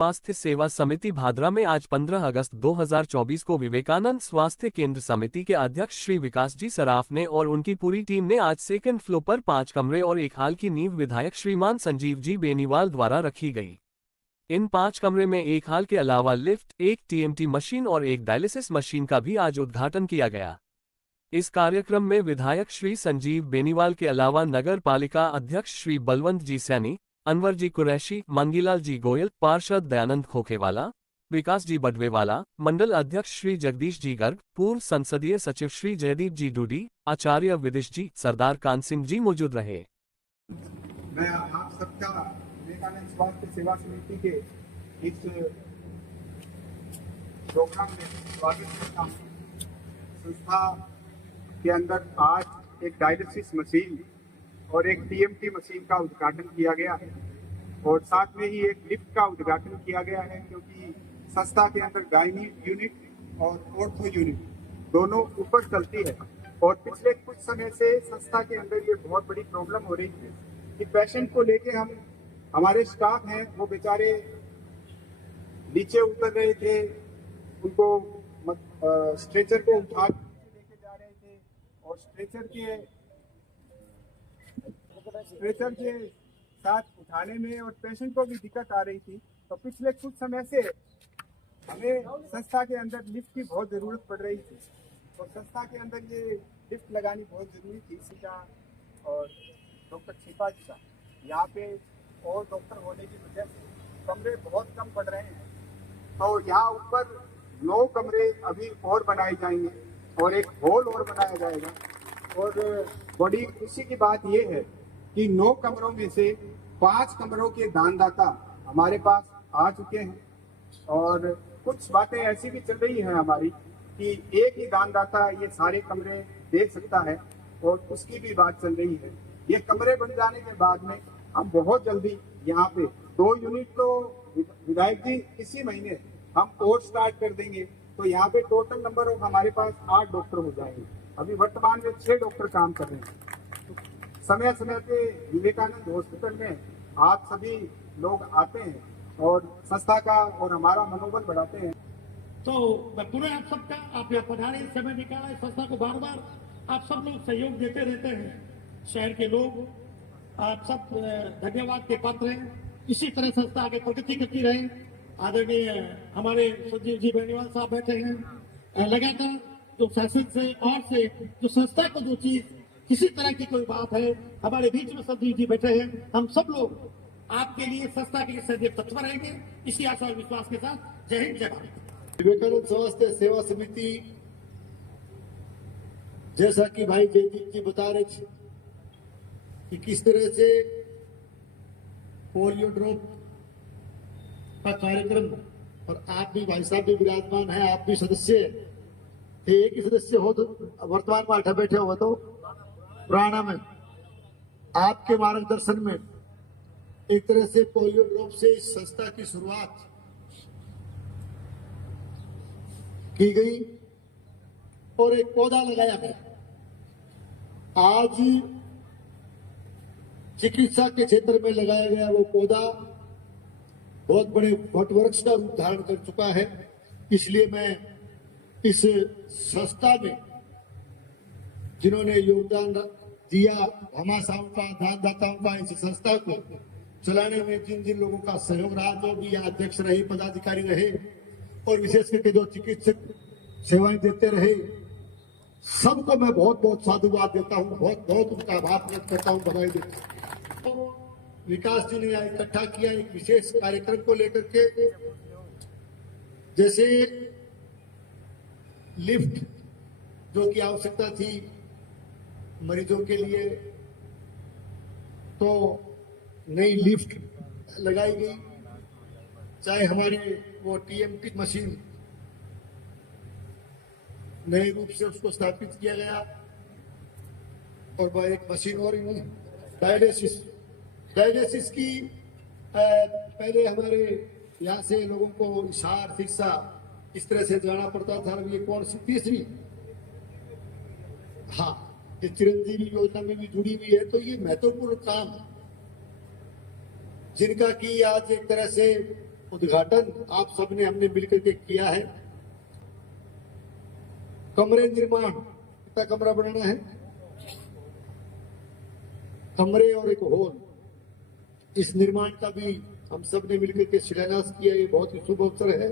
स्वास्थ्य सेवा समिति भादरा में आज 15 अगस्त 2024 को विवेकानंद स्वास्थ्य केंद्र समिति के अध्यक्ष श्री विकास जी सराफ ने और उनकी पूरी टीम ने आज सेकंड फ्लोर पर 5 कमरे और एक हाल की नींव विधायक श्रीमान संजीव जी बेनीवाल द्वारा रखी गई। इन 5 कमरे में एक हाल के अलावा लिफ्ट, एक टीएमटी मशीन और एक डायलिसिस मशीन का भी आज उद्घाटन किया गया। इस कार्यक्रम में विधायक श्री संजीव बेनीवाल के अलावा नगर पालिका अध्यक्ष श्री बलवंत जी सैनी, अनवर जी कुरैशी, मंगीलाल जी गोयल, पार्षद दयानंद खोखेवाला, विकास जी बडवेवाला, मंडल अध्यक्ष श्री जगदीश जी गर्ग, पूर्व संसदीय सचिव श्री जयदीप जी डूडी, आचार्य विदिश जी, सरदार कान सिंह जी मौजूद रहे। मैं आप सबका विवेकानंद स्वास्थ्य सेवा समिति के इस प्रोग्राम में स्वागत करता हूँ। संस्था के अंदर आज एक डायलिसिस मशीन और एक टीएमटी मशीन का उद्घाटन किया गया है और साथ में ही एक लिफ्ट का उद्घाटन किया गया है, क्योंकि संस्था के अंदर गायनी यूनिट और ऑर्थो यूनिट दोनों ऊपर चलती है और पिछले कुछ समय से संस्था के अंदर ये बहुत बड़ी प्रॉब्लम हो रही है कि पेशेंट को लेके हमारे स्टाफ हैं वो बेचारे नीचे उतर रहे थे, उनको स्ट्रेचर को उठा लेके जा रहे थे और स्ट्रेचर के साथ उठाने में और पेशेंट को भी दिक्कत आ रही थी। तो पिछले कुछ समय से हमें संस्था के अंदर लिफ्ट की बहुत ज़रूरत पड़ रही थी और संस्था के अंदर ये लिफ्ट लगानी बहुत ज़रूरी थी। सीटा और डॉक्टर छिपा जी का यहाँ पे और डॉक्टर होने की वजह से कमरे बहुत कम पड़ रहे हैं, तो यहाँ ऊपर 9 कमरे अभी और बनाए जाएंगे और एक हॉल और बनाया जाएगा। और बड़ी खुशी की बात यह है कि 9 कमरों में से 5 कमरों के दानदाता हमारे पास आ चुके हैं और कुछ बातें ऐसी भी चल रही हैं हमारी कि एक ही दानदाता ये सारे कमरे देख सकता है और उसकी भी बात चल रही है। ये कमरे बन जाने के बाद में हम बहुत जल्दी यहाँ पे 2 यूनिट तो विधायक जी इसी महीने हम और स्टार्ट कर देंगे, तो यहाँ पे टोटल नंबर ऑफ हमारे पास 8 डॉक्टर हो जाएंगे। अभी वर्तमान में 6 डॉक्टर काम कर रहे हैं। समय समय पे विवेकानंद हॉस्पिटल में आप सभी लोग आते हैं और संस्था का और हमारा मनोबल बढ़ाते हैं। तो मैं पूरे आप सबका, आप यहाँ पधारे, समय निकाला, इस संस्था को बार बार आप सब लोग सहयोग देते रहते हैं। शहर के लोग आप सब धन्यवाद के पात्र हैं। इसी तरह संस्था आगे प्रगति करती रहे। आदरणीय हमारे संजीव जी बेनीवाल साहब बैठे हैं। लगातार जो फैसल से और से जो संस्था को जो चीज किसी तरह की कोई बात है, हमारे बीच में संजीव जी बैठे हैं। हम सब लोग आपके लिए, संस्था के लिए सदैव तत्पर रहेंगे, इसी आशा और विश्वास के साथ। जय हिंद, जय भारत। विवेकानंद स्वास्थ्य सेवा समिति, जैसा कि भाई जयदीप जी बता रहे थे कि किस तरह से पोलियो ड्रॉप का कार्यक्रम, और आप भी भाई साहब भी विराजमान हैं, आप भी सदस्य थे। एक ही सदस्य हो तो वर्तमान में 8 बैठे हो तो पुराना में आपके मार्गदर्शन में एक तरह से पोलियो ड्रॉप से इस संस्था की शुरुआत की गई और एक पौधा लगाया गया। आज चिकित्सा के क्षेत्र में लगाया गया वो पौधा बहुत बड़े वटवृक्ष का रूप धारण कर चुका है। इसलिए मैं इस संस्था में जिन्होंने योगदान दिया, हमाशाओं का, दानदाताओं का, इस संस्था को चलाने में जिन जिन लोगों का सहयोग रहा, जो भी अध्यक्ष रहे, पदाधिकारी रहे और विशेष करके जो चिकित्सक सेवाएं देते रहे, सबको मैं बहुत बहुत साधुवाद देता हूँ, बहुत बहुत उनका आभार व्यक्त करता हूँ, बधाई देता हूँ। विकास जी ने इकट्ठा किया एक विशेष कार्यक्रम को लेकर के, जैसे लिफ्ट जो की आवश्यकता थी मरीजों के लिए, तो नई लिफ्ट लगाई गई। चाहे हमारी वो टीएमटी मशीन नए रूप से उसको स्थापित किया गया और एक मशीन और डायलिसिस की पहले हमारे यहाँ से लोगों को इशार शिक्षा इस तरह से जाना पड़ता था। ये कौन सी तीसरी, हाँ, ये चिरंजीवी योजना में भी जुड़ी हुई है। तो ये महत्वपूर्ण काम जिनका कि आज एक तरह से उद्घाटन आप सबने हमने मिलकर के किया है। कमरे निर्माण, कितना कमरा बनाना है, कमरे और एक हॉल, इस निर्माण का भी हम सब ने मिलकर के शिलान्यास किया। ये बहुत ही शुभ अवसर है।